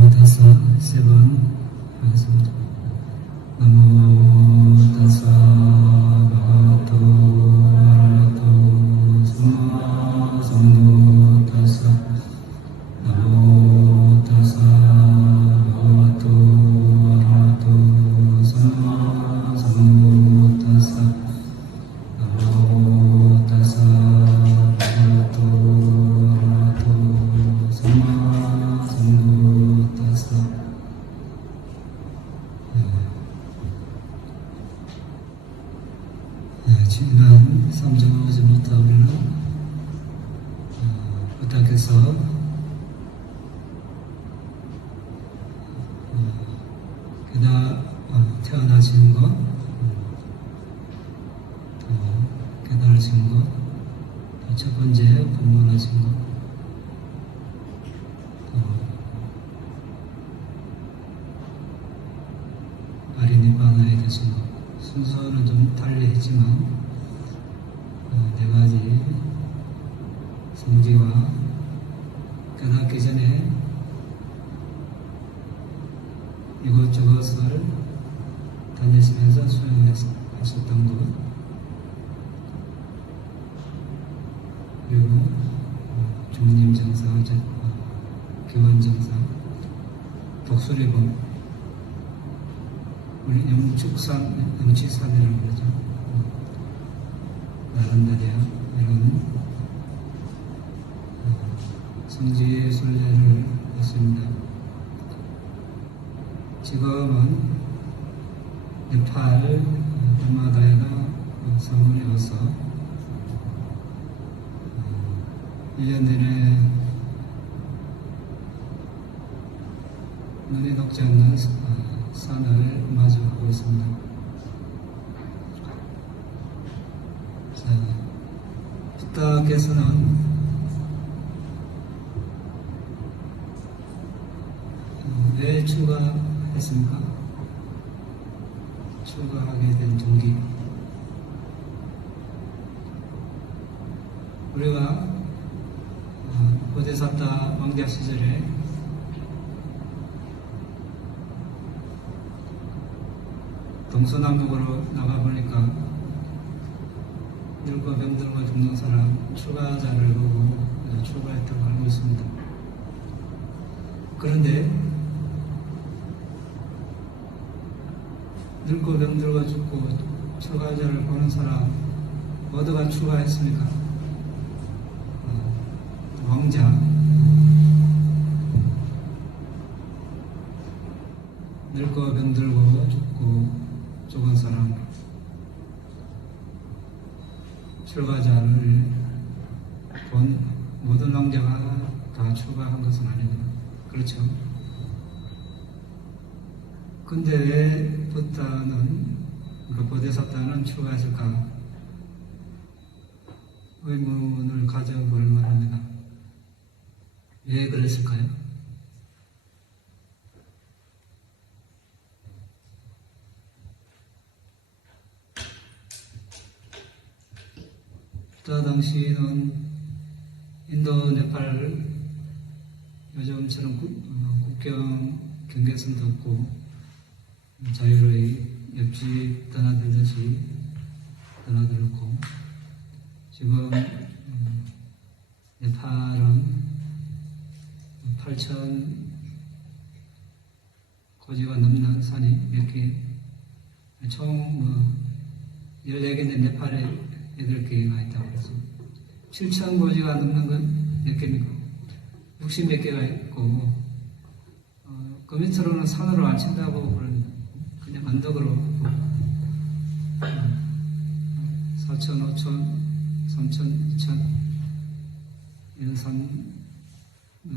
나무 다섯 세 번 하겠습니다. 나무 다섯 바가토 아라토 삼마 삼무 다섯 나무 다섯 바가토 아라토 삼마 삼무 다섯 나무 다섯 바가토 아라토 삼마 삼무 다섯 지난 3주 어제부터 우리는 부탁해서 태어나신 것, 깨달으신 것, 첫 번째 법문하신 것, 아리니바나에 되신 것, 순서는 좀 달리 했지만 네 가지 성지와 깨닫기 전에 이것저것을 다니시면서 수행하셨던 것, 그리고 중림 정사, 기원 정사, 독수리법, 우리 영칙산이라고 그러죠. 나란다리아 이런 성지 순례를 했습니다. 지금은 네팔 히마라야가 사원에 와서 1년 내내 눈이 녹지 않는 산을 마주하고 있습니다. 자, 부탁께서는 왜 추가했습니까? 추가하게 된 동기. 우리가 보데사타 왕자 시절에 동서남북으로 나가보니까 늙고 병들고 죽는 사람 추가자를 보고 추가했다고 알고 있습니다. 그런데 늙고 병들고 죽고 추가자를 보는 사람 모두가 추가했습니까? 왕자 늙고 병들고 죽고 죽은 사람 출가자를 본 모든 왕자가 다 출가한 것은 아닙니다. 그렇죠? 근데 왜 부타는, 보데사타는 출가했을까? 의문을 가져볼 만합니다. 왜 그랬을까요? 부타 당시는 인도 네팔 요즘처럼 국경 경계선도 없고 자유로이 옆집 떠나들듯이 떠나들었고, 지금 네팔은 8,000 고지가 넘는 산이 몇 개, 총 14개인데 네팔에 8개가 있다고 그랬어요. 7,000 고지가 넘는 건 몇 개입니까? 60 몇 개가 있고, 그 밑으로는 산으로 안 친다고 그러는데, 그냥 언덕으로 4,000, 5,000, 3,000, 2,000 이런 산,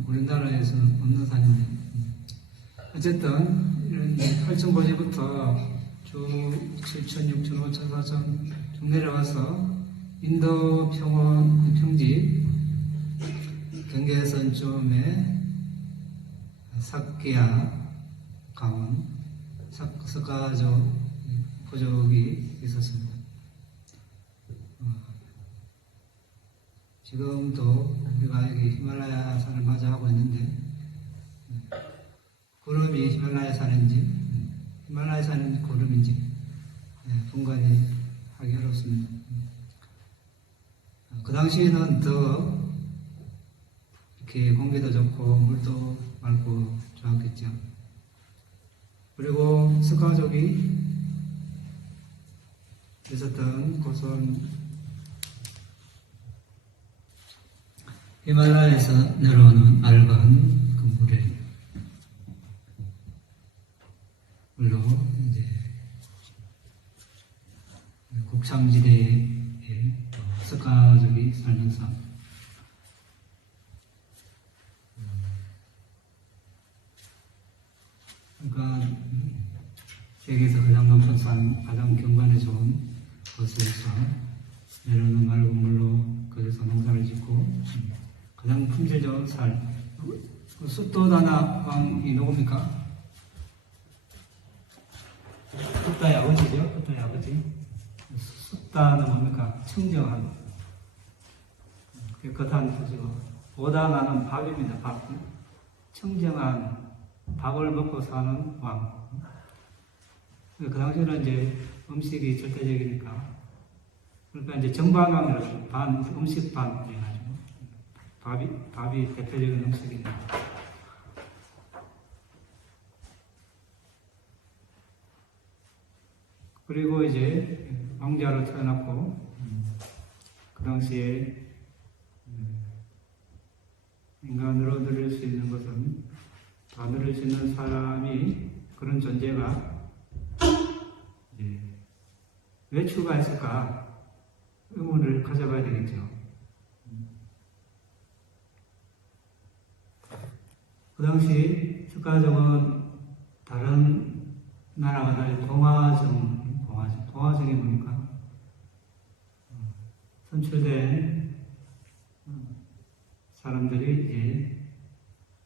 우리나라에서는 없는 산인데, 어쨌든 이런 8,000 고지부터 쭉 7,000, 6,000, 5,000, 4,000 쭉 내려와서 인도 평원 평지 경계선쯤에 삭기야 가운 석가족 부족이 있었습니다. 지금도 우리가 여기 히말라야 산을 맞이하고 있는데 구름이 히말라야 산인지 히말라야 산인지 구름인지 분간이 하기 어렵습니다. 그 당시에는 더 이렇게 공기도 좋고 물도 맑고 좋았겠죠. 그리고 스카족이 있었던 곳은 히말라야에서 내려오는 맑은 그 물로 이제 곡창지대에 스카족이 살면서 그러니까 세계에서 가장 높은 산, 가장 경관에 좋은 곳에서 내려오는 맑은 물로 거기서 농사를 짓고 가장 품질 좋은 살. 숫도다나 왕이 누굽니까? 숫다의 아버지죠? 숫다의 아버지. 숫다는 뭡니까? 청정한, 깨끗한 토지고, 오다나는 밥입니다. 밥. 청정한 밥을 먹고 사는 왕. 그 당시에는 이제 음식이 절대적이니까. 그러니까 이제 정반왕이라고, 음식 반 해가지고. 밥이 대표적인 음식입니다. 그리고 이제 왕자로 태어났고, 그 당시에 인간으로 누릴 수 있는 것은 다 누릴 수 있는 사람이 그런 존재가 왜 출가했을까? 의문을 가져봐야 되겠죠. 그 당시 스카족은 다른 나라가 달리 동화정이 뭡니까? 선출된 사람들이 이제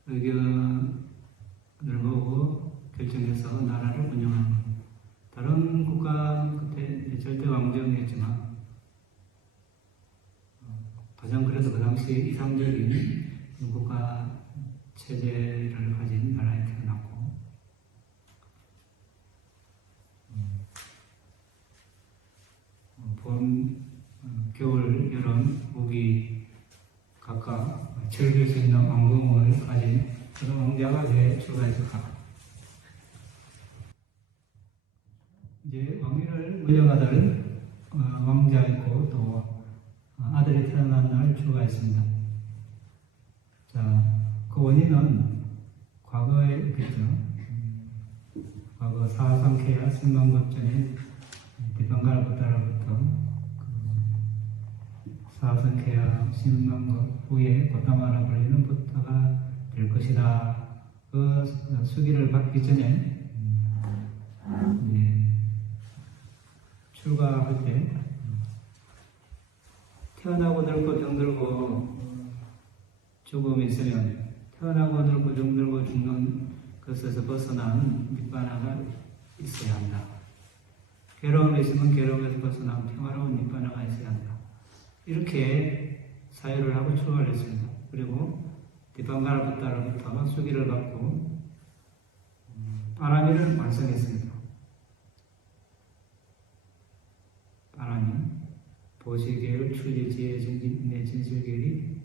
의견을 모으고 결정해서 나라를 운영하는 겁니다. 다른 국가는 그때 절대 왕정이었지만 가장 그래서 그 당시 이상적인 국가 체제를 가진 나라에 태어났고 봄, 겨울, 여름, 우기 각각 즐길 수 있는 왕궁을 가진 그런 왕자가 왜 출가했을까? 이제 왕위를 물려받을 왕자이고 또 아들이 태어난 날 출가했습니다. 자, 그 원인은 과거에 있겠죠. 과거 사상케야 10만 급 전에 디방가라부타로부터 사상케야 10만 급 후에 고타마라 불리는 부타가 될 것이다. 그 수기를 받기 전에 출가할 때 태어나고 늙고 병들고 죽음이 있으면 태어나고 늙고 병들고 죽는 것에서 벗어난 니바나가 있어야 한다. 괴로움이 있으면 괴로움에서 벗어난 평화로운 니바나가 있어야 한다. 이렇게 사유를 하고 출가를 했습니다. 그리고 디방가라부타로부터 수기를 받고 바라미를 완성했습니다. 바라미, 보시계열, 추리지혜, 정진의 진실계열이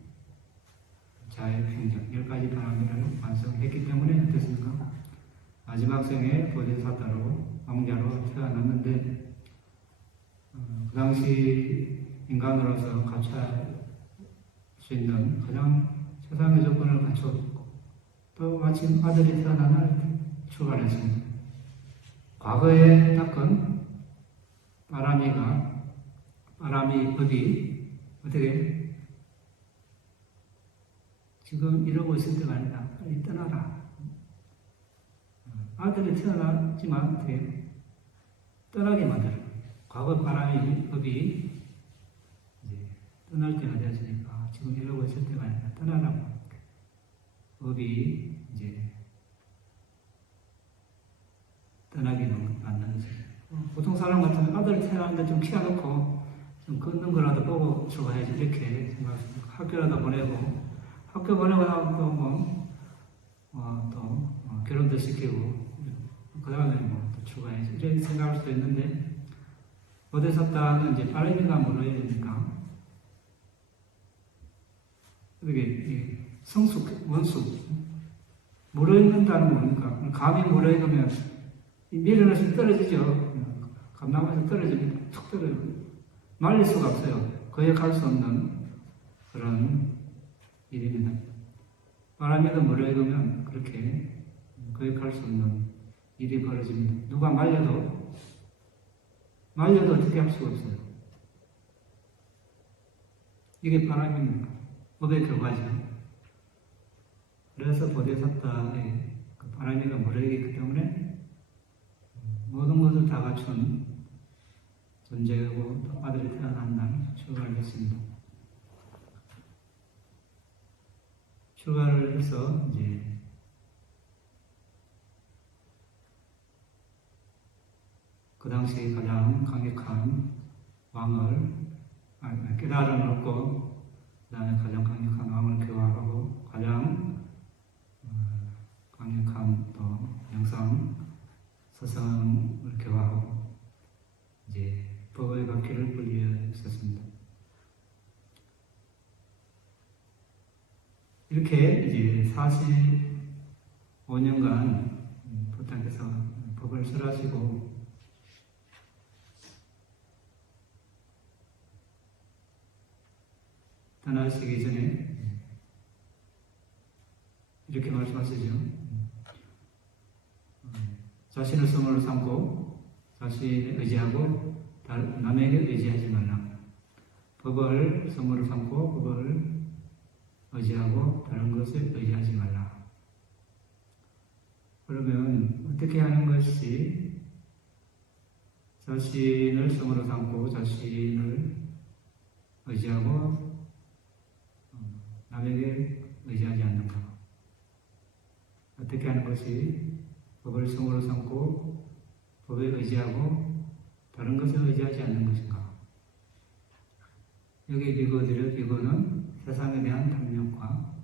자유평정 10가지 바라미를 완성했기 때문에 어떻습니까? 마지막 생에 보존사다로 왕자로 태어났는데 그 당시 인간으로서 갖춰야 수 있는 가장 최상의 조건을 갖추었고 또 마침 아들이 태어난 날 출가를 했습니다. 과거에 닦은 바람이 법이 어떻게 지금 이러고 있을 때가 아니다. 빨리 떠나라. 아들이 태어났지만 어떻게 떠나게 만들어. 과거 바람이 법이 이제 떠날 때가 되었으니까 지금 이러고 있을 때가 아니다. 떠나라고. 법이 이제 떠나기는 만나는 거죠. 보통 사람 같으면 아들 태어났는데 좀 키워놓고 좀 걷는 거라도 보고 출가해야지 이렇게 생각합니다. 학교라도 보내고 학교 보내고 나면 또 결혼도 시키고 그 다음에 뭐또 추가해서 이렇게 생각할 수도 있는데 보데사타는 이제 바라미가 물어야 되니까 이게 성숙, 원숙 물어있는다는 뭡니까? 감이 물어있으면 밀어넣으면 떨어지죠. 감나무에서 떨어지면 툭 떨어지고 말릴 수가 없어요. 거역할 수 없는 그런 일입니다. 바람에도 물어익으면 그렇게 거역할 수 없는 일이 벌어집니다. 누가 말려도 어떻게 할 수가 없어요. 이게 바람입니다. 법의 결과죠. 그래서 보데사타의 그 바람이가 물어있기 때문에 모든 것을 다 갖춘 존재고 또 아들이 태어난다는 출가를 했습니다. 출가를 해서 이제 그 당시 가장 강력한 왕을 깨달음을 얻고 그 다음에 가장 강력한 왕을 교화하고 가장 강력한 또 영상 서성을 교화하고 이제 법의 바퀴를 굴려 있었습니다. 이렇게 이제 45년간 부탁해서 법을 설하시고 떠나시기 전에 이렇게 말씀하시죠. 자신을 성으로 삼고 자신을 의지하고 남에게 의지하지 말라. 법을 성으로 삼고 법을 의지하고 다른 것을 의지하지 말라. 그러면 어떻게 하는 것이 자신을 성으로 삼고 자신을 의지하고 남에게 의지하지 않는가? 어떻게 하는 것이 법을 성으로 삼고 법에 의지하고 다른 것을 의지하지 않는 것인가? 여기 비고는 세상에 대한 탐욕과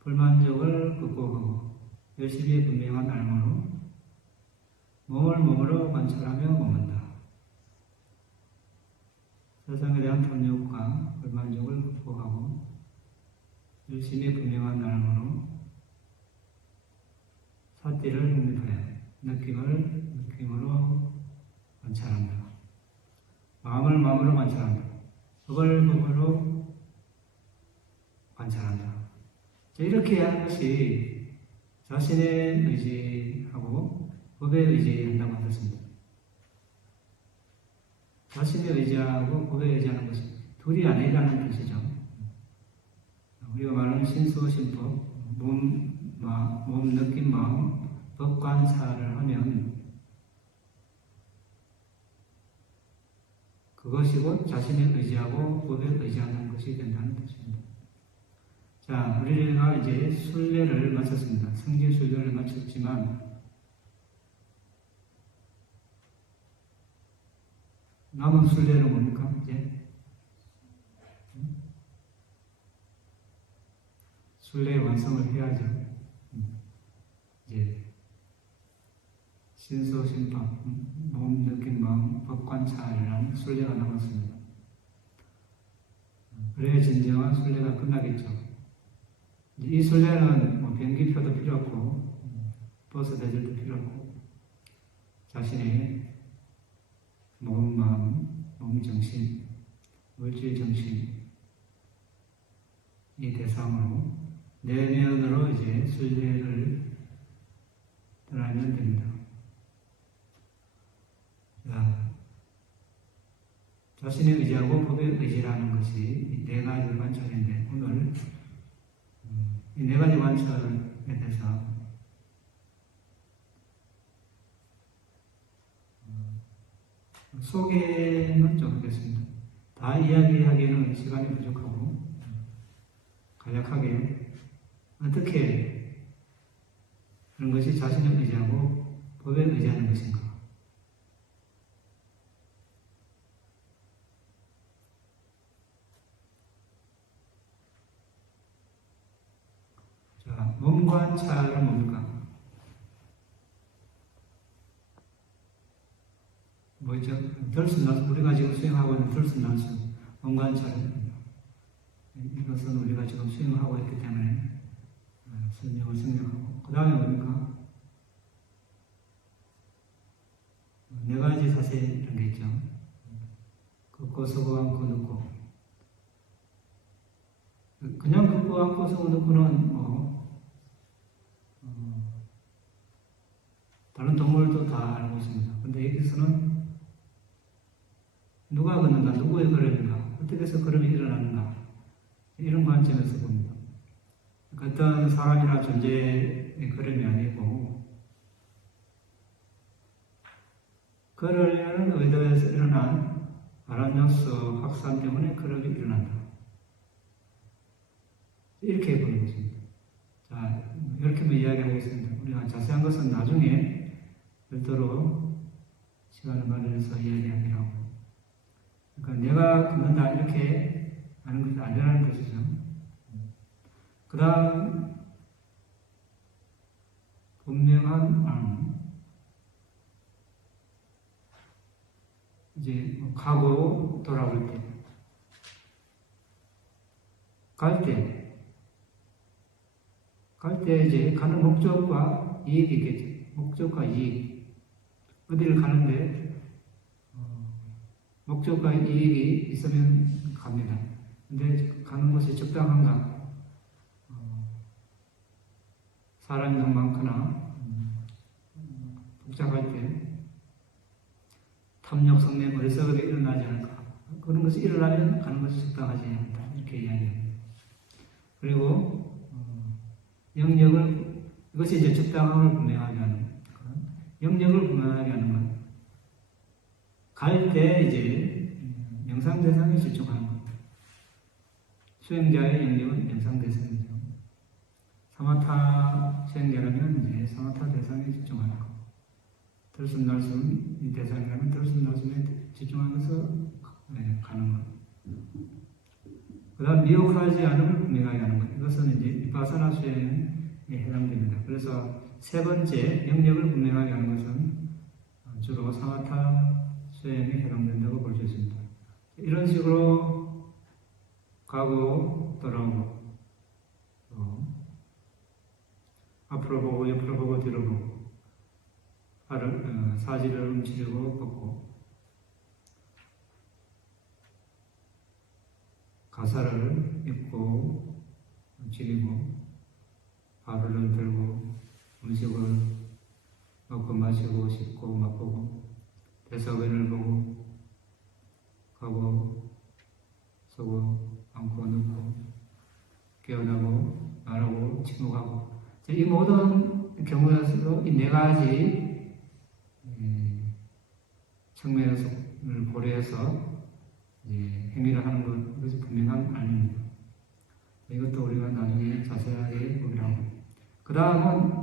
불만족을 극복하고 열심히 분명한 알므로 몸을 몸으로 관찰하며 머문다. 세상에 대한 탐욕과 불만족을 극복하고 열심히 분명한 알므로 사띠를 독립하여 느낌으로 관찰한다. 마음을 마음으로 관찰한다. 법을 법으로 관찰한다. 이렇게 하는 것이 자신의 의지하고 법에 의지한다고 하셨습니다. 자신의 의지하고 법에 의지하는 것이 둘이 아니라는 뜻이죠. 우리가 말하는 신수신법, 몸, 느낌, 마음, 법관사를 하면 그것이고 자신의 의지하고 법에 의지하는 것이 된다는 뜻입니다. 자, 우리가 이제 순례를 마쳤습니다. 성지 순례를 마쳤지만 남은 순례는 뭡니까? 이제 순례 완성을 해야죠. 이제 신소심법, 몸, 느낌, 마음, 법관찰이라는 순례가 남았습니다. 그래야 진정한 순례가 끝나겠죠. 이 순례는 뭐 비행기표도 필요 없고 버스 대절도 필요 없고 자신의 몸, 마음, 몸, 정신, 물질, 정신이 대상으로 내면으로 이제 순례를 떠나면 됩니다. 자, 자신의 의지하고 법에 의지라는 것이 네 가지 관찰인데 오늘 이 네 가지 관찰에 대해서 소개는 좀 하겠습니다. 다 이야기하기에는 시간이 부족하고 간략하게 어떻게 그런 것이 자신을 의지하고 법에 의지하는 것인가? 자, 몸관찰은 뭡니까? 뭐죠? 들숨날숨, 우리가 지금 수행하고 있는 들숨날숨, 원관처럼 이것은 우리가 지금 수행하고 있기 때문에 선정을 생략하고, 그 다음에 뭡니까? 네 가지 사세 이런 게 있죠. 긋고 서고 앉고 눕고. 그냥 긋고 앉고 서고 눕고는 다른 동물도 다 알고 있습니다. 근데 여기서는 누가 걷는가, 누구의 걸음인가, 어떻게 해서 걸음이 일어나는가, 이런 관점에서 봅니다. 어떤 사람이나 존재의 걸음이 아니고 걸으려는 의도에서 일어난 바람력서 확산 때문에 걸음이 일어난다. 이렇게 보는 것입니다. 자, 이렇게 이야기하겠습니다. 우리가 자세한 것은 나중에 별도로 시간을 마련해서 이야기하기로 하고, 그러니까 내가 걷는다 이렇게 하는 것이 아니라는 것이죠. 그 다음 분명한 마음, 이제 가고 돌아올 때, 갈 때 이제 가는 목적과 이익이 있겠죠. 목적과 이익. 어디를 가는데 목적과 이익이 있으면 갑니다. 근데 가는 곳이 적당한가? 사람이 너무 많거나 복잡할 때 탐욕, 성매, 머릿속에 일어나지 않을까? 그런 것이 일어나면 가는 것이 적당하지 않다. 이렇게 이야기합니다. 그리고 영역을, 이것이 이제 적당함을 분명하게 하는 것. 영역을 분명하게 하는 것. 갈 때 이제 영상 대상에 집중하는 것. 수행자의 영역은 영상 대상이죠. 사마타 수행자라면 이제 사마타 대상에 집중하는 것. 들숨날숨 이 대상이라면 들숨날숨에 집중하면서 가는 것. 그 다음 미혹하지 않음을 분명하게 하는 것. 이것은 이제 비파사나 수행에 해당됩니다. 그래서 세 번째 영역을 분명하게 하는 것은 주로 사마타 수행에 해당된다고 볼 수 있습니다. 이런 식으로 가고 돌아오고 앞으로 보고 옆으로 보고 뒤로 보고 사지를 움츠리고 걷고 가사를 입고 움츠리고 발을 들고 음식을 먹고 마시고 씹고 맛보고 대사변을 보고 가고 서고 앉고 눕고 깨어나고 말하고 침묵하고 이 모든 경우에서도 이 네 가지 측면을 고려해서 행위를 하는 것이 분명한 아닙니다. 이것도 우리가 나중에 자세하게 보기로 하고, 그 다음은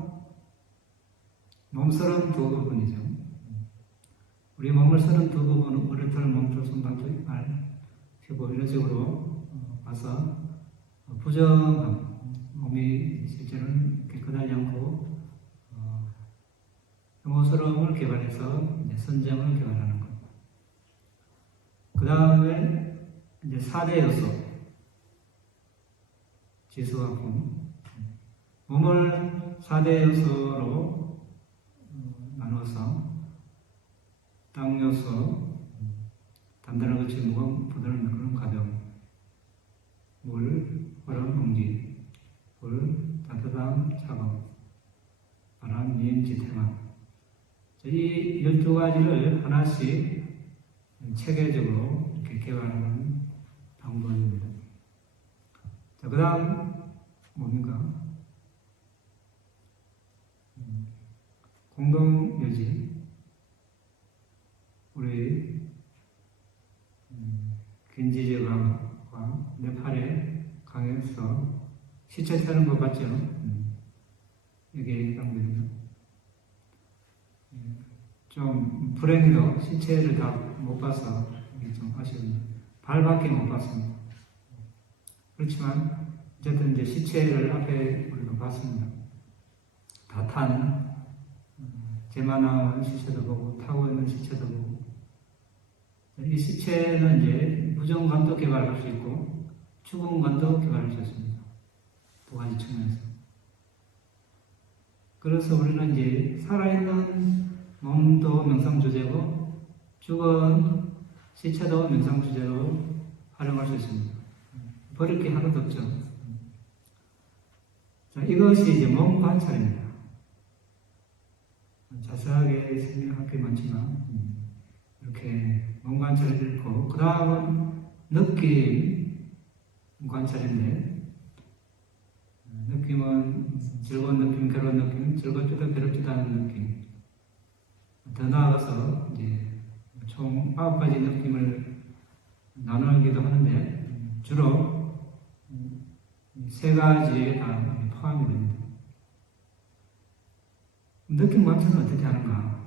몸서는 두 부분이죠. 우리 몸을 서는 두 부분은 머리털, 몸털, 손발톱, 이빨, 피부 이런 식으로 봐서 부정함, 몸이 실제로는 깨끗하지 않고 혐오스러움을 개발해서 선정을 개발하는 것. 그 다음에 이제 4대 요소, 지수와 품. 몸을 4대 요소로 나눠서 땅 요소, 단단한 것이 무거운, 부드러운 그런 가벼움, 물, 얼음, 공기, 불, 따뜻함, 차가움, 바람, 미임, 지태감. 이 12가지를 하나씩 체계적으로 이렇게 개발하는 방법입니다. 자, 그 다음, 뭡니까? 공동묘지. 우리, 긴지제강과 네팔의 강에서 시체 타는 거 봤죠? 이게 해당됩니다. 좀 불행히도 시체를 다 못 봐서 좀 아쉬운데 발밖에 못 봤습니다. 그렇지만 어쨌든 이제 시체를 앞에 우리가 봤습니다. 다 탄 제만 나온 시체도 보고 타고 있는 시체도 보고 이 시체는 이제 부정관도 개발할 수 있고 죽음관도 개발할 수 있습니다. 두 가지 측면에서. 그래서 우리는 이제 살아있는 몸도 명상주제고 죽은 시체도 명상주제로 활용할 수 있습니다. 버릴 게 하나도 없죠. 자, 이것이 이제 몸 관찰입니다. 자세하게 설명할 게 많지만 이렇게 몸 관찰을 읽고 그 다음은 느낌 관찰인데 느낌은 즐거운 느낌, 괴로운 느낌, 즐겁지도 괴롭지도 않은 느낌. 더 나아가서 이제 총 9가지 느낌을 나누기도 하는데 주로 3가지에 다 포함이 됩니다. 느낌 관찰은 어떻게 하는가?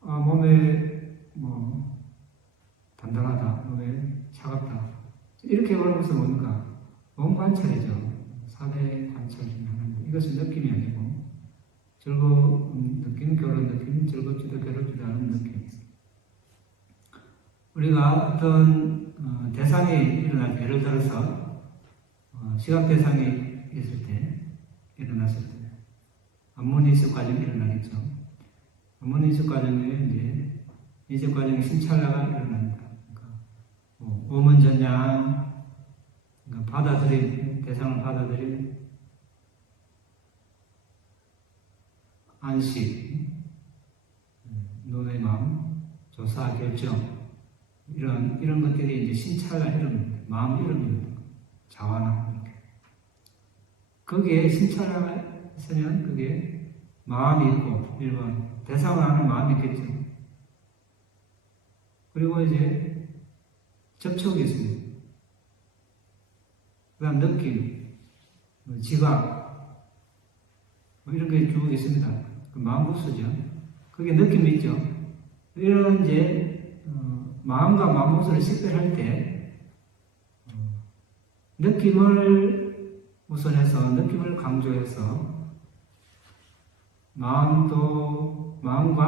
몸에 단단하다, 몸에 차갑다. 이렇게 말하는 것은 뭡니까? 몸 관찰이죠. 4대 관찰 중에 하나인데 이것은 느낌이 아니고 즐거운 느낌, 괴로운 느낌, 즐겁지도 괴롭지도 않은 느낌. 우리가 어떤 대상이 일어날 때, 예를 들어서 시각 대상이 있을 때, 일어났을 때 안문인식 과정이 일어나겠죠. 안문인식 과정에 이제 인식 과정에 심찰라가 일어납니다. 그러니까 오문전양, 그러니까 받아들임, 대상을 받아들임, 안식, 눈의 마음, 조사, 결정, 이런 것들이 이제 심찰라 이름입니다. 마음 이름입니다. 자완함, 이렇게. 거기에 심찰라가 있으면 그게 마음이 있고, 1번, 대상을 아는 마음이 있겠죠. 그리고 이제 접촉이 있습니다. 그 다음 느낌, 지각, 이런 게 쭉 있습니다. 그 마음 부수죠. 그게 느낌이 있죠. 이런 이제 마음과 마음 부수를 식별할 때 느낌을 우선해서 느낌을 강조해서 마음과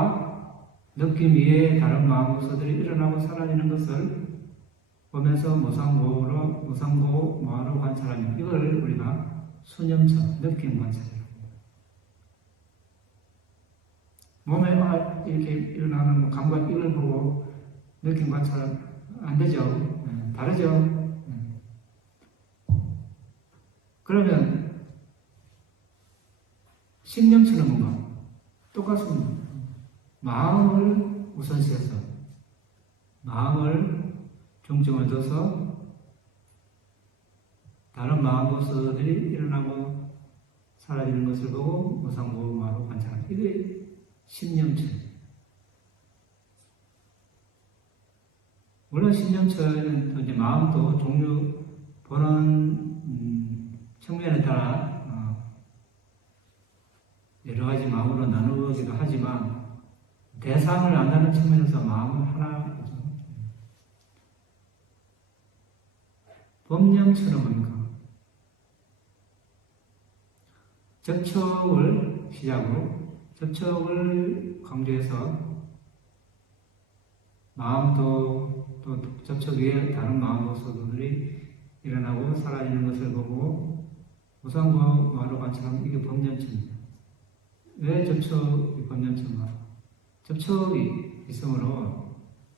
느낌 위에 다른 마음 부수들이 일어나고 사라지는 것을 보면서 무상고, 무아로 관찰하는 이걸 우리가 수념처, 느낌 관찰이라고 합니다. 몸에 이렇게 일어나는 감각 이걸 보고 느낌 관찰 안 되죠. 다르죠. 그러면 신념처는 뭔가 똑같습니다. 마음을 우선시해서 마음을 중점을 둬서 다른 마음 모습들이 일어나고 사라지는 것을 보고 무상고마로 관찰하는 이게 신념처입니다. 물론 신념처에는 이제 마음도 종류 보는 측면에 따라 여러 가지 마음으로 나누기도 하지만 대상을 안다는 측면에서 마음은 하나죠. 법념처럼 뭡니까? 접촉을 시작으로 접촉을 강조해서 마음도 또 접촉 위에 다른 마음 모습들이 일어나고 사라지는 것을 보고 무상고마로 관찰하면 이게 법념처입니다. 왜 접촉이 법념처인가? 접촉이 있으므로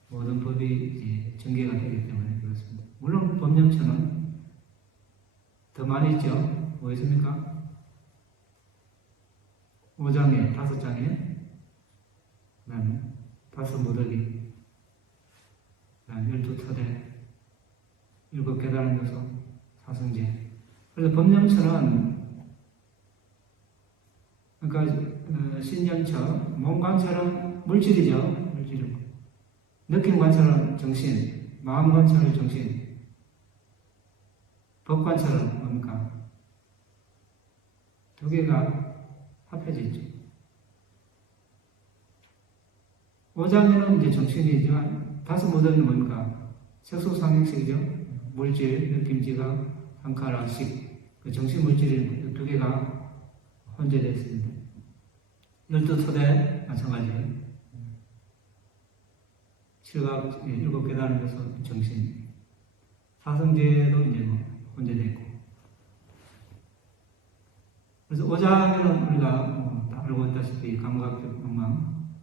모든 법이 이제 전개가 되기 때문에 그렇습니다. 물론 법념처는 더 많이 있죠. 뭐 있습니까? 5장에, 5장에, 그 다음에 5무더기, 그 다음에 12터대, 7 깨달은 요소, 사성제. 그래서 법념처는, 그러니까, 신념처, 몸 관찰은 물질이죠. 물질이고. 느낌 관찰은 정신, 마음 관찰은 정신, 법 관찰은 뭡니까? 두 개가 합해져 있죠. 5장에는 이제 정신이지만 5무더기는 뭡니까? 색소상행식이죠. 물질, 느낌지각, 상카라식, 그 정신 물질이 두 개가 혼재되어 있습니다. 12토대 마찬가지. 칠각 일곱 계단을 해서 정신, 사성제도 이제 뭐 혼재됐고. 그래서 오장에는 우리가 다 알고 있다시피 감각적 욕망,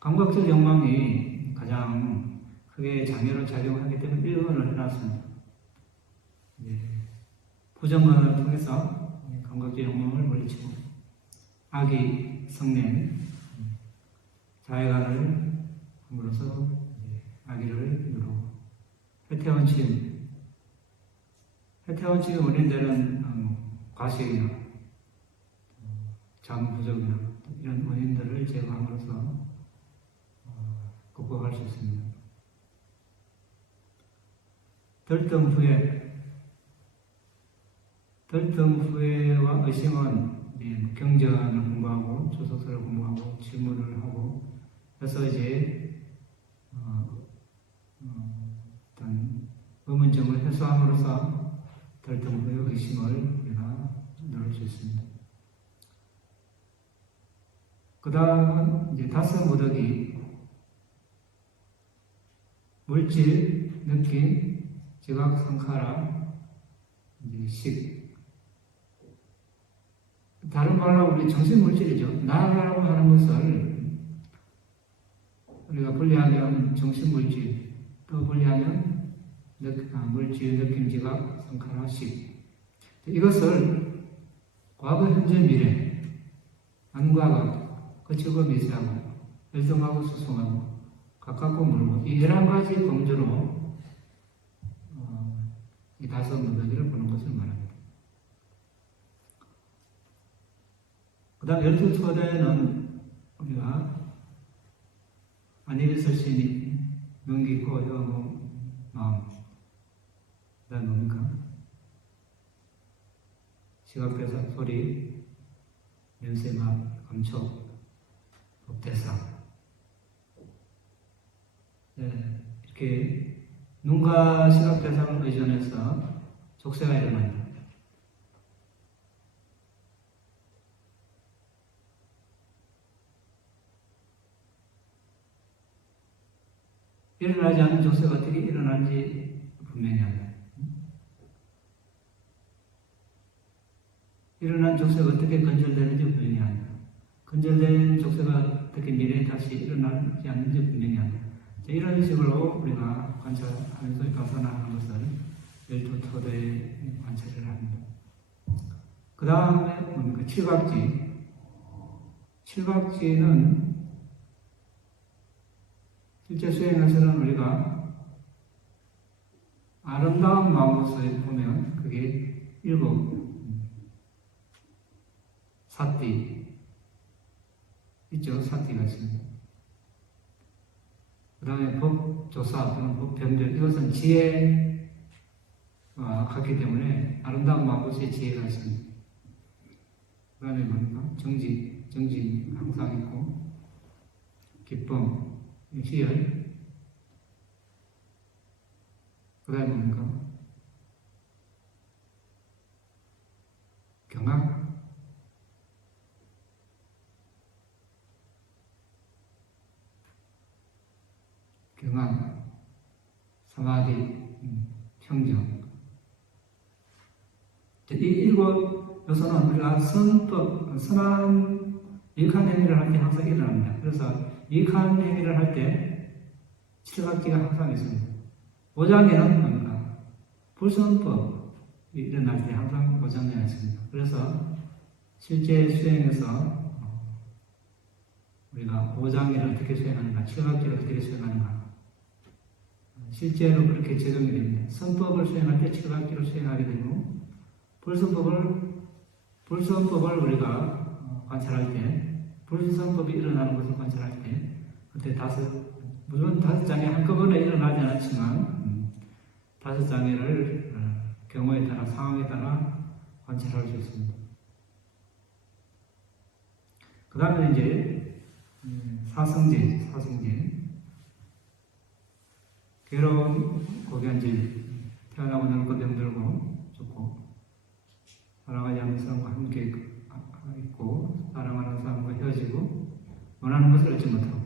감각적 욕망이 가장 크게 장애로 작용하기 때문에 1번을 해놨습니다. 부정관을 통해서 감각적 욕망을 물리치고 악이 성냄, 자해관을 함으로써 악의를 누르고 회태원칙, 회태원칙의 원인들은 과식이나 잠 부족이나 이런 원인들을 제거함으로써 극복할 수 있습니다. 덜등후회와 의심은 경전을 공부하고 조서서를 공부하고 질문을 하고 그래서 이제 어떤 의문점을 해소함으로써 덜등후회 의심을 우리가 누릴 수 있습니다. 그 다음은 이제 다섯 무더기 물질, 느낌, 지각, 상카라, 이제 식. 다른 말로 우리 정신물질이죠. 나라고 하는 것을 우리가 분리하면 정신물질, 또 분리하면 물질, 느낌, 지각, 상카라, 식. 이것을 과거, 현재, 미래, 안과각, 거치고 미세하고, 열등하고 수송하고, 가깝고 멀고, 이 11가지 범주로 이 다섯 무더기를 보는 것을 말합니다. 그 다음 12초대는 우리가 안일설 시인이 명기, 코, 혀, 몸, 마음. 그 다음 뭡니까? 시각, 대사, 소리, 냄새, 맛, 감촉, 법대사. 네, 이렇게 눈과 시각 대상을 의존해서 족쇄가 일어난다. 일어나지 않은 족쇄가 어떻게 일어나는지 분명히 한다. 일어난 족쇄가 어떻게 건절되는지 분명히 한다. 건절된 족쇄가 어떻게 미래에 다시 일어나지 않는지 분명히 한다. 이런 식으로 우리가 관찰하면서 벗어나는 것을 12토대에 관찰을 합니다. 그 다음에 뭡니까? 칠각지. 칠각지는 실제 수행에서는 우리가 아름다운 마음으로서 보면 그게 일곱 사띠 있죠. 사띠가 있습니다. 그 다음에 법조사 또는 법변별 이것은 지혜와 같기 때문에 아름다운 마음으로서의 지혜가 있습니다. 그 다음에 뭡니까? 정진 항상 있고 기쁨, 희열. 그 다음에 뭡니까? 경악. 경악, 사마디, 평정. 이 일곱 요소는 우리가 선한, 유익한 행위를 할 때 항상 일어납니다. 그래서 유익한 행위를 할 때 칠각지가 항상 있습니다. 오장에는 뭡니까? 불선법이 일어날 때 항상 오장에가 있습니다. 그래서 실제 수행에서 우리가 오장에를 어떻게 수행하는가, 칠각지를 어떻게 수행하는가, 실제로 그렇게 적용이 됩니다. 선법을 수행할 때 칠각지를 수행하게 되고, 불선법을 우리가 관찰할 때, 불선법이 일어나는 것을 관찰할 때, 그때 물론 다섯 장애 한꺼번에 일어나지 않았지만, 다섯 장애를 경우에 따라, 상황에 따라 관찰할 수 있습니다. 그 다음에 이제, 사성제. 괴로운 고견질, 태어나고 늙고 병들고 죽고, 사랑하지 않는 사람과 함께 있고, 사랑하는 사람과 헤어지고, 원하는 것을 얻지 못하고,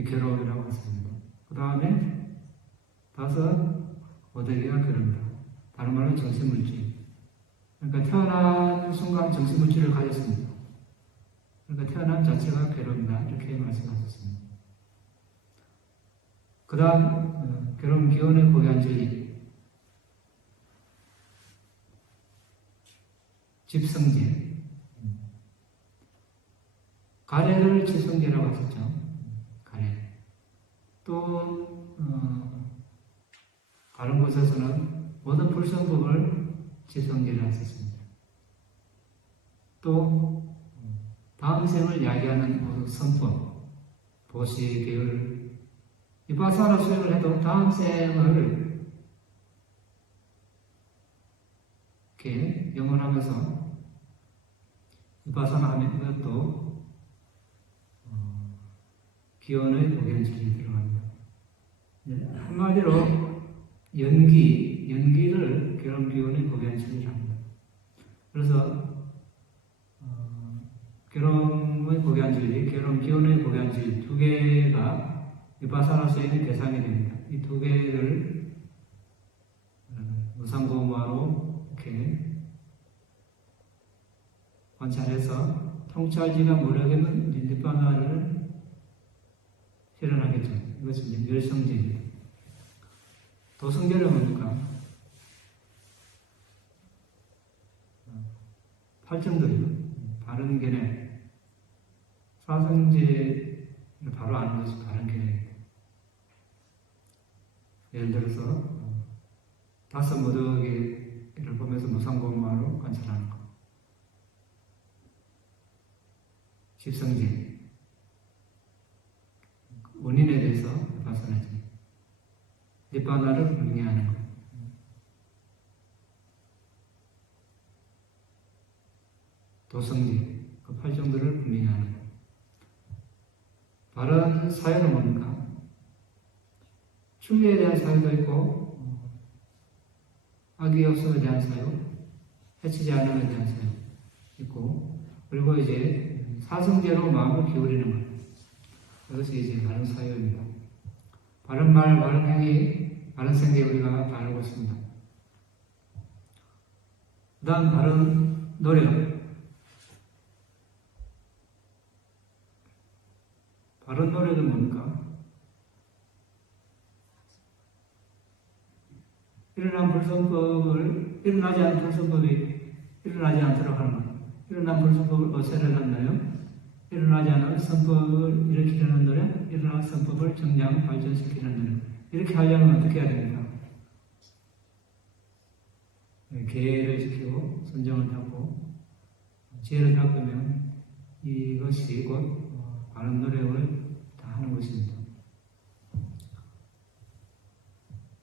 이 괴로움이라고 했습니다. 그 다음에 5, 오대기가 괴로움이다. 다른 말로 정신물질. 그러니까 태어난 순간 정신물질을 가졌습니다. 그러니까 태어남 자체가 괴로움이다. 이렇게 말씀하셨습니다. 그 다음 괴로움 기원의 고유한 진리. 집성제. 가래를 집성제라고 하셨죠. 가래. 또 다른 곳에서는 모든 불성법을 집성제라 하셨습니다. 또 다음 생을 이야기하는 모든 선법, 보시, 계율, 이바사나 수행을 해도 다음 생을 이렇게 영원하면서 이바사나 하면 이것도 기원의 고견질이 들어갑니다. 한마디로 연기를 괴로움 기원의 고견질이라 합니다. 그래서 괴로움의 고견질이 괴로움 기원의 고견질 두 개가 위파사나 수행의 대상이 됩니다. 이 두 개를 무상고마로 이렇게 관찰해서 통찰지가 모르겠는 닌디파나를 실현하겠죠. 이것은 이제 멸성제입니다. 도성제는 뭡니까? 팔정도리요. 바른 견해. 사성제를 바로 아는 것이 바른 견해입니다. 예를 들어서 5 모덕이를 보면서 무상고마로 관찰하는 것. 집성제. 원인에 대해서 발산하지. 니바나를 분명히하는 것. 도성제. 그 8정도를 분명히하는 것. 바른 사유는 뭡니까? 충리에 대한 사유도 있고, 악의 없음에 대한 사유, 해치지 않음에 대한 사유 있고, 그리고 이제 사성제로 마음을 기울이는 것. 이것이 이제 바른 사유입니다. 바른 말, 바른 행위, 바른 생계 우리가 바르고 있습니다. 그 다음 바른 노력. 바른 노력은 뭡니까? 일어나지 않은 불성법이 일어나지 않도록 하는 것. 일어난 불성법을 없애려 한다요. 일어나지 않은 선법을 일으키려는 노력, 일어난 선법을 정량, 발전시키는 노력. 이렇게 하려면 어떻게 해야 됩니까? 계를 지키고, 선정을 닦고, 지혜를 닦으면 이것이 곧 바른 노력을 다 하는 것입니다.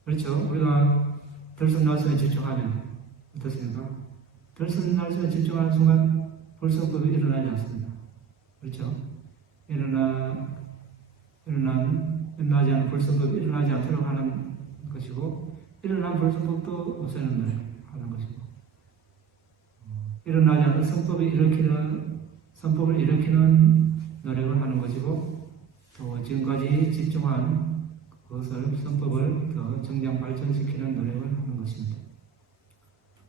그렇죠? 우리가 들숨날숨에 집중하면 어떻습니까? 들숨날숨에 집중하는 순간 불성법이 일어나지 않습니다. 그렇죠? 일어나지 않은 불성법이 일어나지 않도록 하는 것이고, 일어난 불성법도 없애는 노력 하는 것이고, 일어나지 않은 선법을 일으키는 노력을 하는 것이고, 또 지금까지 집중한 그것을 선법을 더 정장 발전시키는 노력을 하는 것입니다.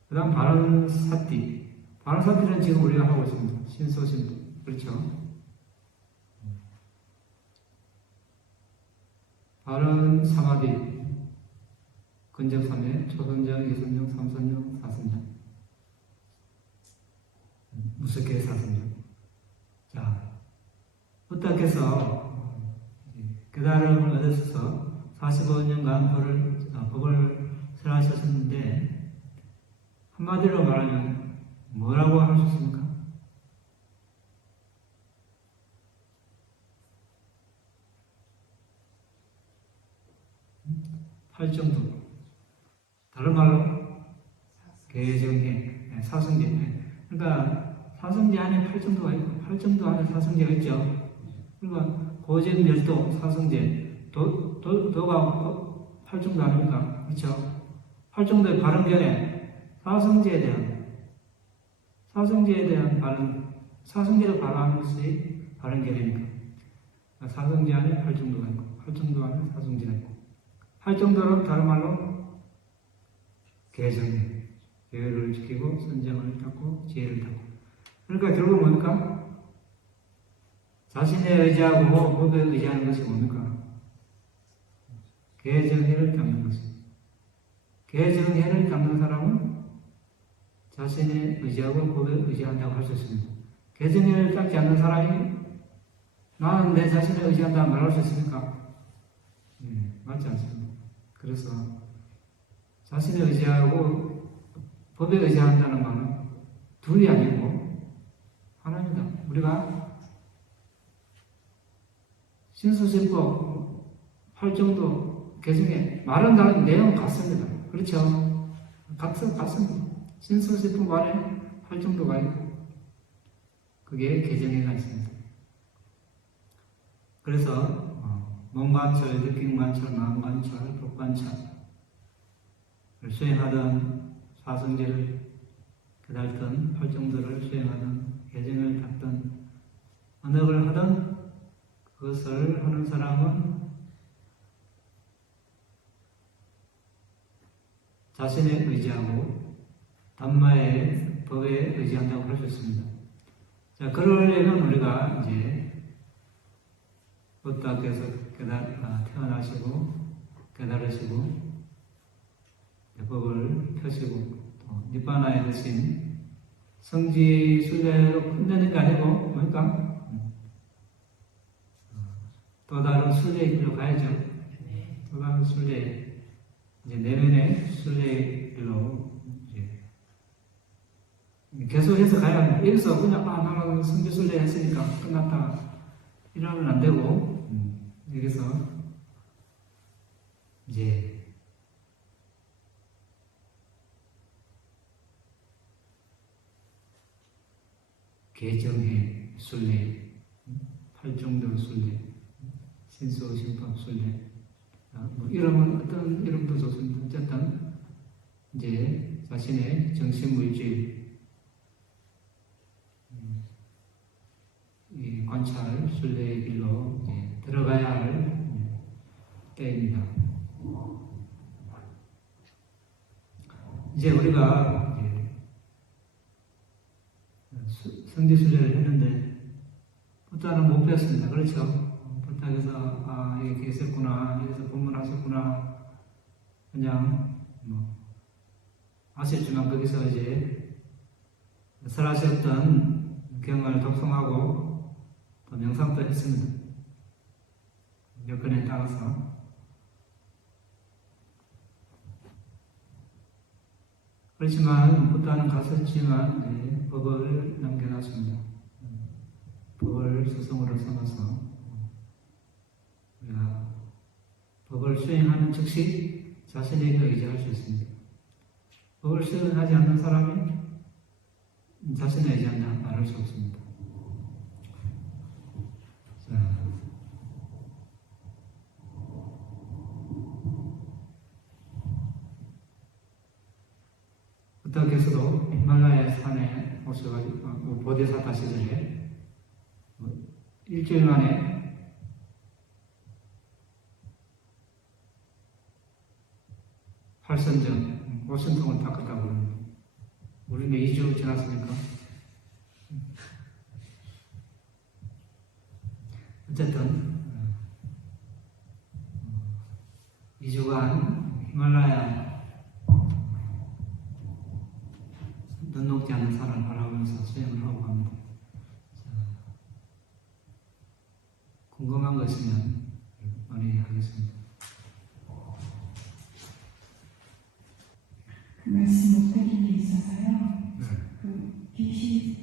그 다음 바른 사띠. 바른 사띠는 지금 우리가 하고 있습니다. 신소신도. 그렇죠? 바른 사마디. 근접 3회, 초선정, 이선정, 삼선정, 사선정. 무섭게 사선정. 자, 부탁해서 깨달음을 얻으셔서 45년간 법을 설하셨는데, 한마디로 말하면 뭐라고 하셨습니까? 팔정도. 다른 말로 개정해, 사성제. 그러니까 사성제 안에 팔정도가 있고, 팔정도 안에 사성제가 있죠. 그러니까 고전 멸도 사성제, 도가 팔정도 아닙니까? 그렇죠? 팔정도의 바른 견해, 사성제에 대한 바른, 사성제를 바라는 것이 바른 견해입니다. 사성제 안에 활정도가 있고, 활정도 안에 사성제가 있고, 활정도는 다른 말로 계정에 계율을 지키고 선정을 닦고 지혜를 닦고. 그러니까 결국 뭡니까? 자신의 의지하고 법에 의지하는 것이 뭡니까? 계정해를 닦는 것입니다. 계정해를 닦는 사람은 자신의 의지하고 법에 의지한다고 할 수 있습니다. 계정해를 닦지 않는 사람이 나는 내 자신을 의지한다 말할 수 있습니까? 맞지 않습니다. 그래서 자신을 의지하고 법에 의지한다는 말은 둘이 아니고 하나입니다. 우리가 신수신법 활정도 개정에 말은 다른 내용은 같습니다. 그렇죠? 같습니다. 신수신법 안에 활정도가 있고 그게 개정에가 있습니다. 그래서 몸관찰, 느낌관찰, 마음관찰, 법관찰을 수행하던 사성제를 깨달던 활정도를 수행하던 개정을 닦던 어느 걸 하든 그것을 하는 사람은 자신의 의지하고 담마의 법에 의지한다고 할 수 있습니다. 자, 그러려면 우리가 이제 부처께서 태어나시고 깨달으시고 법을 펴시고 또 니바나에 드신 성지순례로 끝내는 게 아니고 뭡니까? 또 다른 순례의 길로 가야죠. 또 다른 순례, 이제 내면의 순례의 길로 이제 계속해서 가야 합니다. 여기서 그냥 나는 성지순례 했으니까 끝났다 이러면 안 되고 여기서 이제 개정해 순례, 팔정도 순례, 신수신법 순례, 뭐 이름은 어떤 이름도 좋습니다. 어쨌든 이제 자신의 정신물질 이 관찰 순례의 길로 이제 들어가야 할 때입니다. 이제 우리가 성지순례를 했는데 부타는 못 배웠습니다. 그렇죠? 부타에서 이게 계셨구나, 여기서 법문하셨구나, 그냥 아셨지만 거기서 이제 설하셨던 경을 독송하고 또 명상도 했습니다. 여건에 따라서. 그렇지만 부타는 갔었지만 법을 남겨놨습니다. 법을 스승으로 삼아서 우리가 법을 수행하는 즉시 자신에게 의지할 수 있습니다. 법을 수행하지 않는 사람이 자신에 의지한다 말할 수 없습니다. 자, 부타께서도 히말라야 산에 오셔가지고 보데사타 시절에 일주일 만에 팔선전 5천통을 닦았다고 합니다. 우리는 2주 지났으니까. 어쨌든 2주간 히말라야 눈 녹지 않는 산을 바라보면서 수행을 하고 갑니다. 궁금한 거 있으면 문의하겠습니다. 그 말씀 못 드린 게 있어서요. 그 빛이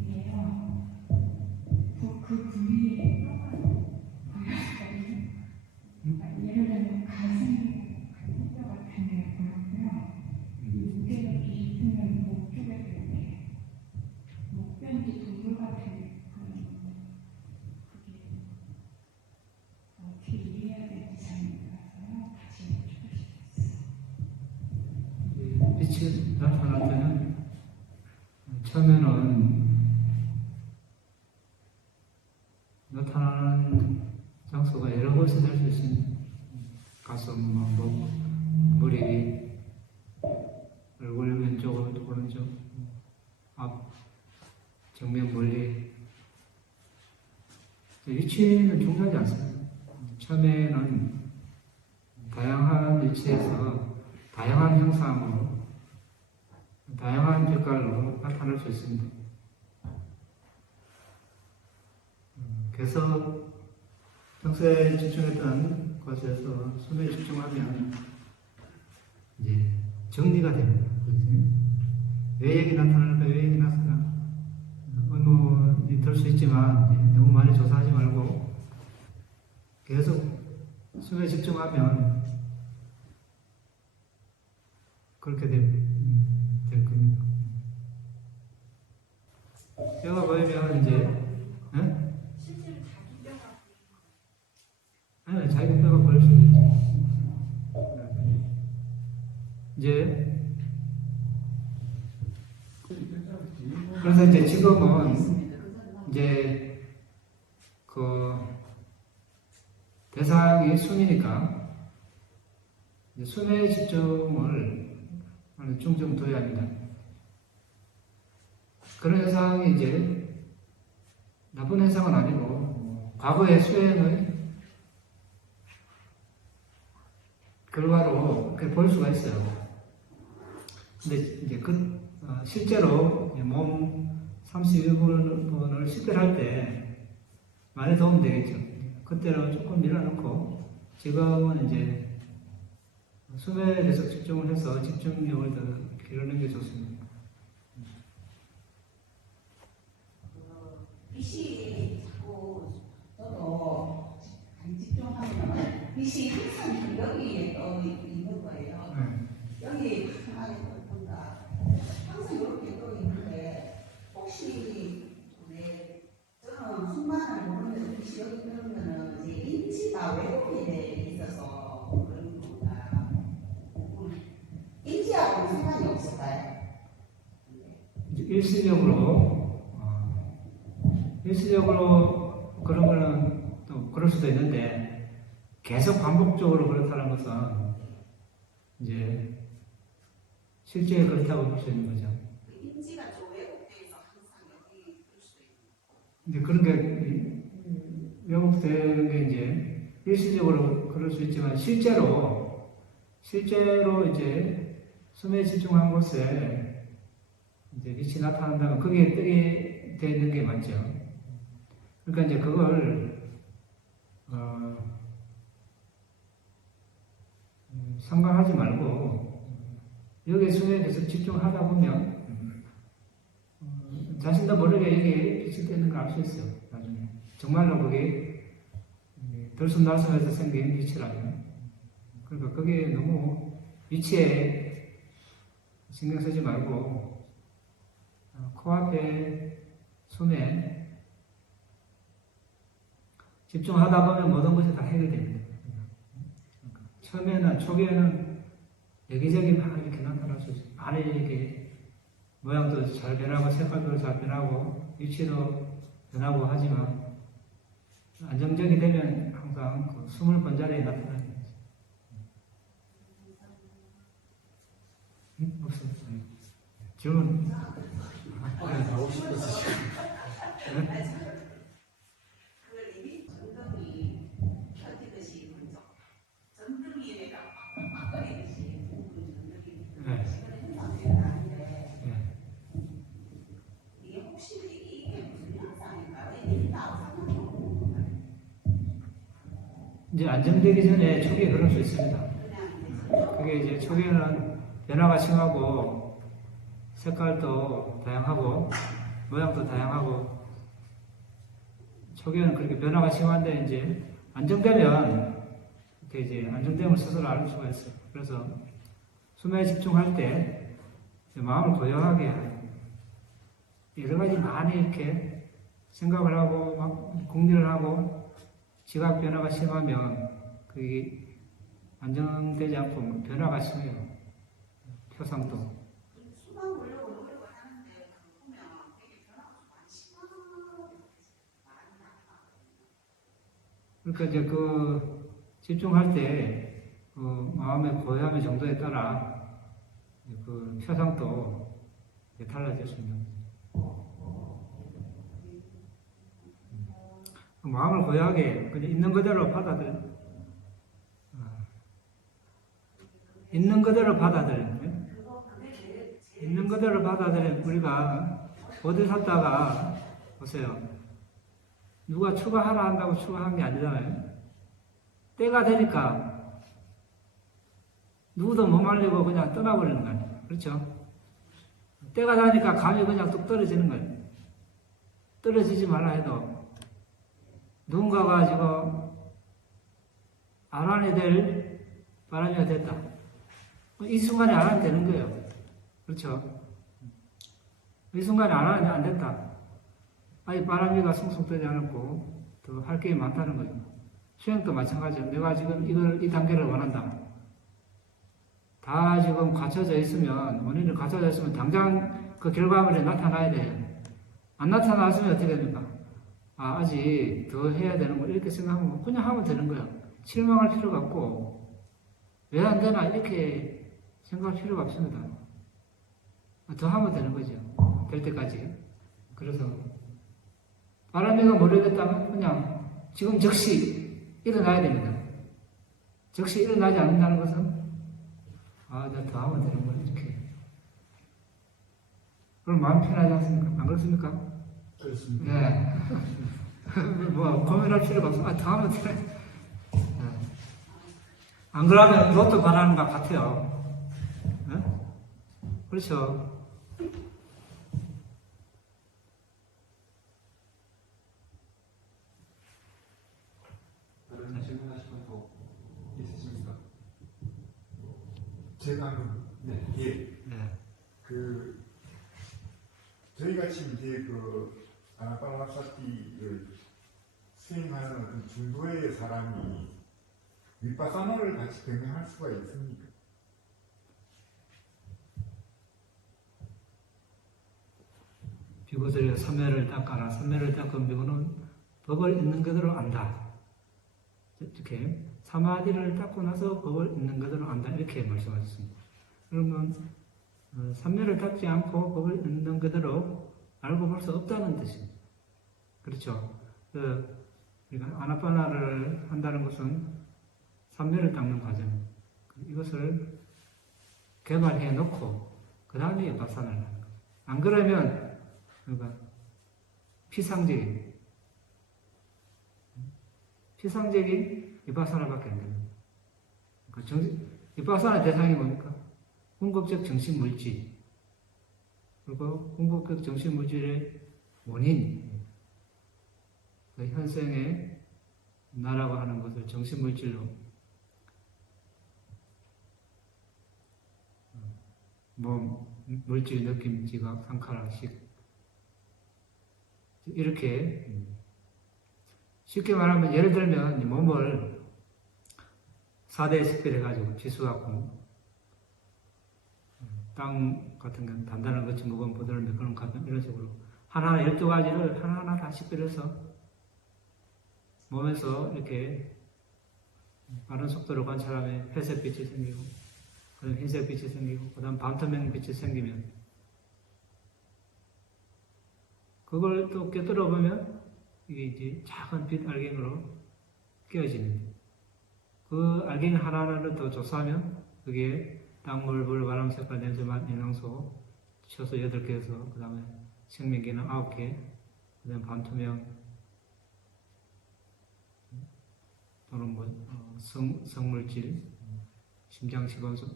이게요. 그 부위에 보였거든요. 예를 들면 가슴이 뼈 같은 게 보였고요. 목에가 빛이 뜨면 목 쪽에 되는데 목변이 동물 같은 그런 그게 어떻게 이해해야 될지 잘 몰라서요. 다시 빛이 나타날 때는 처음에는 나타나는 장소가 여러 곳이 될 수 있습니다. 가슴, 목, 머리, 얼굴 왼쪽, 오른쪽, 앞, 정면, 멀리. 위치는 중요하지 않습니다. 처음에는 다양한 위치에서 다양한 형상으로, 다양한 빛깔로 나타날 수 있습니다. 그래서 평소에 집중했던 곳에서 숨에 집중하면 이제 정리가 됩니다. 왜 여기 나타날까, 왜 여기 나타날까 의문이 들 수 있지만 너무 많이 조사하지 말고 계속 숨에 집중하면 그렇게 될 겁니다. 뼈가 보이면 이제 자기 뼈가 보일 수도 있죠. 이제 그래서 이제 지금은 이제 그 대상이 숨이니까 이제 숨에 집중을 중점둬야 합니다. 그런 현상이 이제 나쁜 현상은 아니고 과거의 수행의 결과로 그렇게 볼 수가 있어요. 근데 이제 실제로 몸 32분을 식별할 때 많이 도움 되겠죠. 그때는 조금 밀어놓고 지금은 이제 숨에 대해서 집중을 해서 집중력을 더 기르는 게 좋습니다. 빛이 자꾸 저도 집중하면 빛이 항상 여기에 떠 있는 거예요. 여기 하나에 본다. 항상 이렇게 떠 있는데 혹시 저는 순간을 모르는데 빛이 여기 뜨면은 이제 인지가 왜곡이 돼 있어서 그런 건가? 인지하고는 상관이 없을까요? 일시적으로 그런 거는 또 그럴 수도 있는데 계속 반복적으로 그렇다는 것은 이제 실제 그렇다고 볼 수 있는 거죠. 인지가 좀 왜곡돼서 항상 여기 뜰 수 있는. 근데 그런 게 왜곡되는 게 이제 일시적으로 그럴 수 있지만 실제로 이제 숨에 집중한 곳에 이제 빛이 나타난다면 그게 뜨게 돼 있는 게 맞죠. 그러니까 이제 그걸 상관하지 말고 여기에 숨에 계속 집중하다 보면 자신도 모르게 이게 빛이 뜨는 걸 알 수 있어요. 나중에 정말로 그게 들숨날숨에서 생긴 빛이라면 그러니까 그게 너무 위치에 신경 쓰지 말고 코앞에 숨에 집중하다 보면 모든 것이 다 해결됩니다. 처음에는, 초기에는 여기저기 막 이렇게 나타날 수 있어요. 안에 이렇게 모양도 잘 변하고, 색깔도 잘 변하고, 위치도 변하고 하지만, 안정적이 되면 항상 그 숨을 번 자리에 나타나는 거죠. 없어요. 질문. 나오고 싶어서. 이제 안정되기 전에 초기에 그럴 수 있습니다. 그게 이제 초기에는 변화가 심하고 색깔도 다양하고 모양도 다양하고 초기에는 그렇게 변화가 심한데 이제 안정되면 이렇게 이제 안정됨을 스스로 알 수가 있어요. 그래서 숨에 집중할 때 마음을 고요하게 하고 여러 가지 많이 이렇게 생각을 하고 막 궁리를 하고 지각 변화가 심하면 그게 안정되지 않고 변화가 심해요. 표상도. 수만 보려고 노력을 하는데 보면 되게 변화가 좀 많이 심하게 많이 나타나거든요. 그러니까 이제 집중할 때 마음의 고요함의 정도에 따라 표상도 달라질 수 있는 거죠. 마음을 고요하게 그냥 있는 그대로 있는 그대로 받아들이면 있는 그대로 받아들이면 우리가 어디 샀다가 보세요. 누가 추가하라 한다고 추가한 게 아니잖아요. 때가 되니까 누구도 못 말리고 그냥 떠나버리는 거예요. 그렇죠? 때가 되니까 감이 그냥 뚝 떨어지는 거예요. 떨어지지 말라 해도 누군가가 지금 알아내야 될 바람이가 됐다. 이 순간에 알아내야 되는 거예요. 그렇죠? 이 순간에 알아내야 안 됐다. 아니, 바람이가 숭숭 뜨지 않았고, 더 할 게 많다는 거죠. 수행도 마찬가지예요. 내가 지금 이 단계를 원한다. 다 지금 갖춰져 있으면, 원인이 갖춰져 있으면 당장 그 결과물이 나타나야 돼요. 안 나타났으면 어떻게 됩니까? 아직 더 해야 되는 거, 이렇게 생각하면 그냥 하면 되는 거예요. 실망할 필요가 없고, 왜 안 되나, 이렇게 생각할 필요가 없습니다. 더 하면 되는 거죠. 될 때까지. 그래서, 바람이가 모르겠다면 그냥 지금 즉시 일어나야 됩니다. 즉시 일어나지 않는다는 것은 내가 더 하면 되는 거야 이렇게. 그럼 마음 편하지 않습니까? 안 그렇습니까? 그렇습니다. 네. 뭐 고민할 필요가 없어. 더 하면 돼. 안 그러면 로또 바라는 것 같아요. 네? 그렇죠. 질문하시면 더 있으십니까? 제가 네. 예, 네. 저희 같이 이제 아나파나사티를 수행하는 어떤 중도의 사람이 윗바사나를 같이 병행할 수가 있습니까? 비구들이 선매를 닦아라. 선매를 닦은 비구는 법을 있는 그대로 안다. 이렇게 사마디를 닦고 나서 법을 있는 그대로 안다. 이렇게 말씀하셨습니다. 그러면 삼매를 닦지 않고 법을 있는 그대로 알고 볼 수 없다는 뜻입니다. 그렇죠? 우리가 아나파나를 한다는 것은 삼매를 닦는 과정. 이것을 개발해 놓고 그 다음에 바사나를 하는 거예요. 안 그러면 그러니까 피상적인 위파사나밖에 안 됩니다. 그러니까 위파사나 대상이 뭡니까? 궁극적 정신물질. 그리고 궁극적 정신물질의 원인, 그 현생의 나라고 하는 것을 정신물질로 몸, 물질, 느낌, 지각, 상카라, 식 이렇게 쉽게 말하면 예를 들면 몸을 4대 식별해가지고 지수갖고 땅 같은 건 단단한 것이 무거운 보드를 메꾸는 같은 이런 식으로 하나하나 12가지를 하나하나 다 식별해서 몸에서 이렇게 빠른 속도로 관찰하면 회색빛이 생기고 그다음 흰색빛이 생기고 그다음 반투명빛이 생기면 그걸 또 꿰뚫어 보면 이게 이제 작은 빛 알갱이로 깨어지는 그 알갱이 하나하나를 더 조사하면 그게 땅물, 불, 바람, 색깔, 냄새, 맛, 영양소 쳐서 8개에서 그 다음에 생명기능 9개 그 다음에 반투명 또는 성물질 심장시간소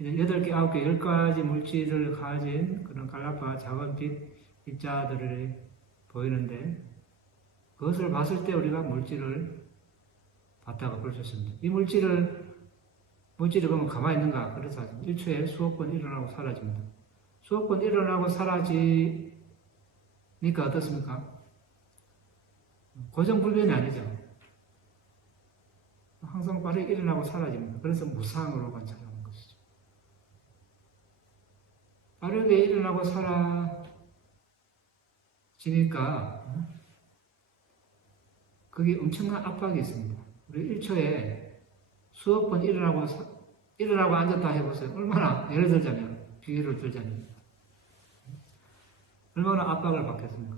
8개, 9개, 10가지 물질을 가진 그런 깔라파 작은 빛 입자들을 보이는데 그것을 봤을 때 우리가 물질을 봤다고 볼 수 있습니다. 이 물질이 그러면 가만히 있는가? 그래서 1초에 수억 번 일어나고 사라집니다. 수억 번 일어나고 사라지니까 어떻습니까? 고정불변이 아니죠. 항상 빠르게 일어나고 사라집니다. 그래서 무상으로 관찰하는 것이죠. 빠르게 일어나고 사라지니까 그게 엄청난 압박이 있습니다. 우리 1초에 수억 번 일어나고 앉았다 해보세요. 얼마나, 예를 들자면, 비유를 들자면, 얼마나 압박을 받겠습니까?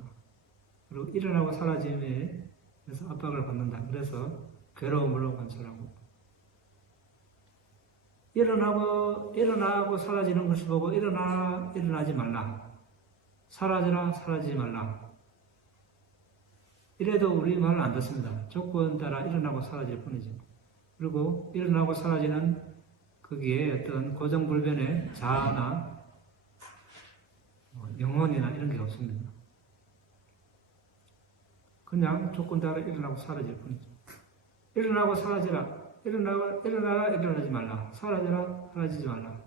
그리고 일어나고 사라짐에 그래서 압박을 받는다. 그래서 괴로움으로 관찰하고, 일어나고 사라지는 것을 보고 일어나지 말라. 사라져라, 사라지지 말라. 이래도 우리 말을 안 듣습니다. 조건 따라 일어나고 사라질 뿐이죠. 그리고 일어나고 사라지는 거기에 어떤 고정불변의 자아나 영혼이나 이런 게 없습니다. 그냥 조건 따라 일어나고 사라질 뿐이죠. 일어나고 사라지라. 일어나라, 일어나지 말라. 사라져라, 사라지지 말라.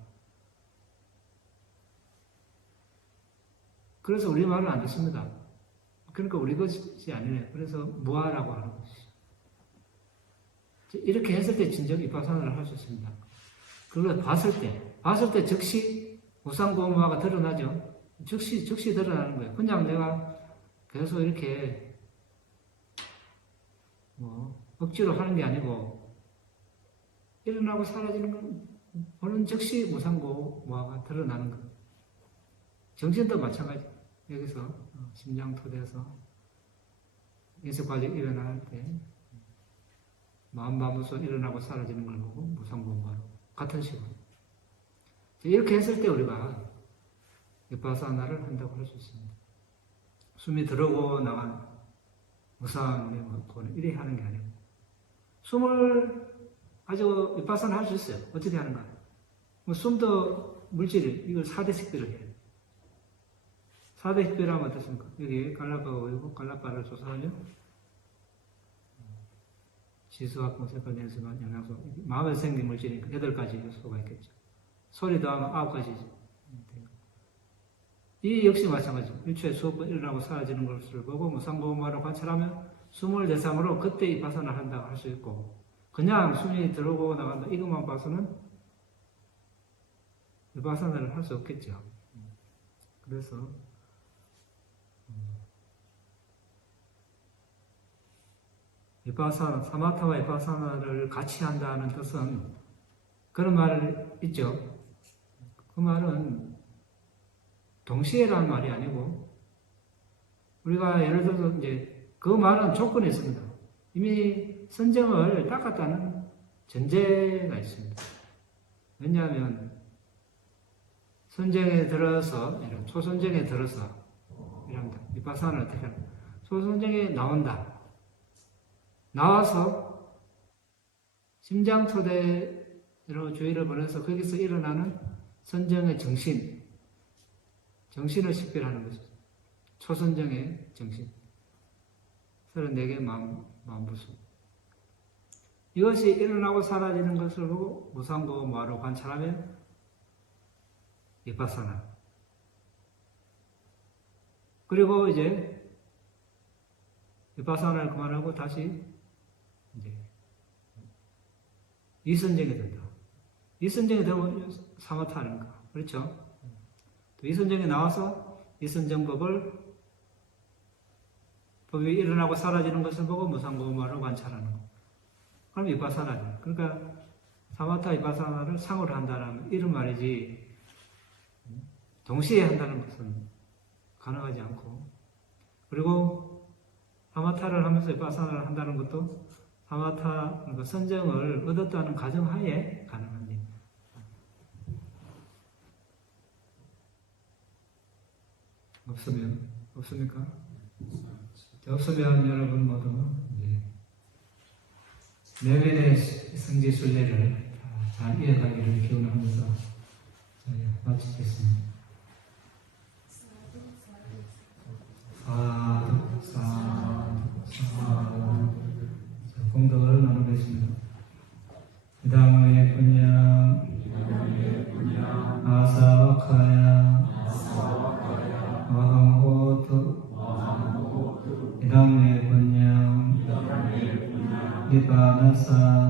그래서 우리 말을 안 듣습니다. 그러니까 우리 것이 아니네. 그래서 무아라고 하는 것이죠. 이렇게 했을 때 진정 윗바사나를 할 수 있습니다. 그걸 봤을 때 즉시 무상고무화가 드러나죠. 즉시 드러나는 거예요. 그냥 내가 계속 이렇게 억지로 하는 게 아니고 일어나고 사라지는 건 보는 즉시 무상고무화가 드러나는 거예요. 정신도 마찬가지. 여기서 심장토대에서 인식관리 일어날 때 마음마무소 일어나고 사라지는 걸 보고 무상고무화로 같은 식으로 이렇게 했을 때 우리가 윗바사나를 한다고 할 수 있습니다. 숨이 들어오고 나간 무상의 고는 이래 하는 게 아니고 숨을 가지고 윗바사나 할 수 있어요. 어떻게 하는가? 숨도 물질이 이걸 4대 식별을 해요. 4대 식별하면 어떻습니까? 여기 갈라파가 보이고 갈라파를 조사하면 지수학, 색깔, 냄새만, 영양소, 마음에 생긴 물질이니까 8가지 요소가 있겠죠. 소리도 하면 9가지죠. 이 역시 마찬가지죠. 일초에 수억 번 일어나고 사라지는 것을 보고 무상고무화로 관찰하면 숨을 대상으로 그때 윗바사나를 한다고 할 수 있고 그냥 숨이 들어오고 나간다 이것만 봐서는 윗바사나를 할 수 없겠죠. 그래서 윗바사나, 사마타와 윗바사나를 같이 한다는 뜻은 그런 말 있죠. 그 말은 동시에라는 말이 아니고 우리가 예를 들어서 이제 그 말은 조건이 있습니다. 이미 선정을 닦았다는 전제가 있습니다. 왜냐하면 선정에 들어서 초선정에 들어서 이랍니다. 윗바사나를 어떻게 하나? 초선정에 나와서 심장토대로 주의를 보내서 거기서 일어나는 선정의 정신을 식별하는 것이죠. 초선정의 정신. 34개의 마음부수. 이것이 일어나고 사라지는 것을 보고 무상고무화로 관찰하면 윗바사나. 그리고 이제 윗바사나를 그만하고 다시 이제 이선정이 된다. 이선정이 되면 사마타 아닙니까? 그렇죠? 또 이선정이 나와서 이선정법이 일어나고 사라지는 것을 보고 무상고무화로 관찰하는 거. 그럼 윗바사나죠. 그러니까 사마타 윗바사나를 상으로 한다는 이런 말이지 동시에 한다는 것은 가능하지 않고 그리고 사마타를 하면서 윗바사나를 한다는 것도 사마타 그러니까 선정을 얻었다는 가정하에 가능합니다. 없습니까? 없으면 여러분 모두 내면의 성지순례를 잘 이어가기를 기원하면서 마치겠습니다. 사두 공덕을 나누겠습니다. 이당의 분양 아사와카야 아항호투 이당의 분양 이바나사